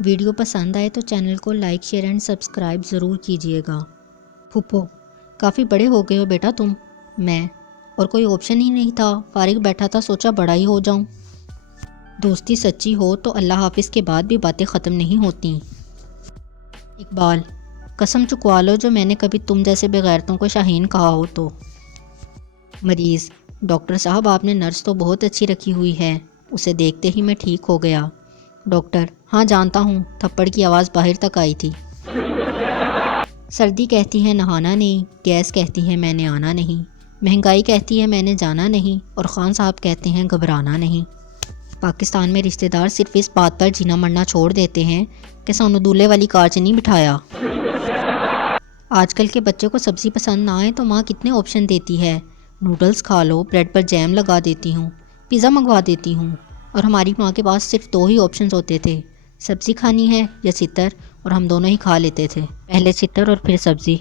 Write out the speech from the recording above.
Video پسند آئے تو چینل کو لائک شیئر اینڈ سبسکرائب ضرور کیجیے گا۔ پھپھو کافی بڑے ہو گئے ہو بیٹا تم۔ میں اور کوئی آپشن ہی نہیں تھا، فارغ بیٹھا تھا، سوچا بڑا ہی ہو جاؤں۔ دوستی سچی ہو تو اللہ حافظ کے بعد بھی باتیں ختم نہیں ہوتی۔ اقبال قسم چکوا لو جو میں نے کبھی تم جیسے بغیرتوں کو شاہین کہا ہو تو۔ مریض ڈاکٹر صاحب آپ نے نرس تو بہت اچھی رکھی ہوئی ہے، اسے دیکھتے ہی میں ٹھیک ہو گیا۔ ڈاکٹر ہاں جانتا ہوں، تھپڑ کی آواز باہر تک آئی تھی۔ سردی کہتی ہے نہانا نہیں، گیس کہتی ہے میں نے آنا نہیں، مہنگائی کہتی ہے میں نے جانا نہیں، اور خان صاحب کہتے ہیں گھبرانا نہیں۔ پاکستان میں رشتہ دار صرف اس بات پر جینا مرنا چھوڑ دیتے ہیں کہ سونو دولے والی کار سے نہیں بٹھایا۔ آج کل کے بچے کو سبزی پسند نہ آئے تو ماں کتنے آپشن دیتی ہے، نوڈلز کھا لو، بریڈ پر جیم لگا دیتی ہوں، پیزا منگوا دیتی ہوں، اور ہماری ماں کے پاس صرف 2 ہی آپشنز ہوتے تھے، سبزی کھانی ہے یا چھتر، اور ہم دونوں ہی کھا لیتے تھے، پہلے چھتر اور پھر سبزی۔